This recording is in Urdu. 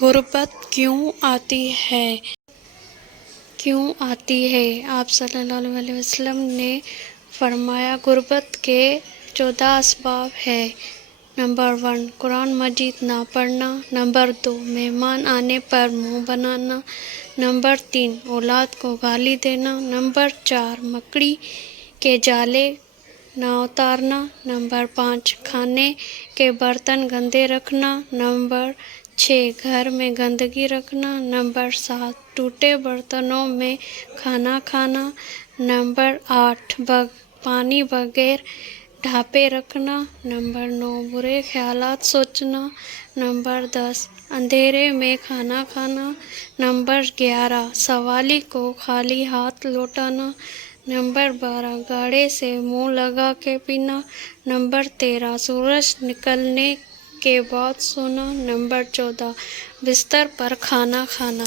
غربت کیوں آتی ہے؟ آپ صلی اللہ علیہ وسلم نے فرمایا، غربت کے 14 اسباب ہیں۔ نمبر 1، قرآن مجید نہ پڑھنا۔ نمبر 2، مہمان آنے پر منہ بنانا۔ نمبر 3، اولاد کو گالی دینا۔ نمبر 4، مکڑی کے جالے نہ اتارنا۔ نمبر 5، کھانے کے برتن گندے رکھنا۔ نمبر 6، گھر میں گندگی رکھنا۔ نمبر 7، ٹوٹے برتنوں میں کھانا کھانا۔ نمبر 8، پانی بغیر ڈھانپے رکھنا۔ نمبر 9، برے خیالات سوچنا۔ نمبر 10، اندھیرے میں کھانا کھانا۔ نمبر 11، سوالی کو خالی ہاتھ لوٹانا۔ نمبر 12، گاڑے سے منہ لگا کے پینا۔ نمبر 13، سورج نکلنے کے بعد سونا۔ نمبر 14، بستر پر کھانا کھانا۔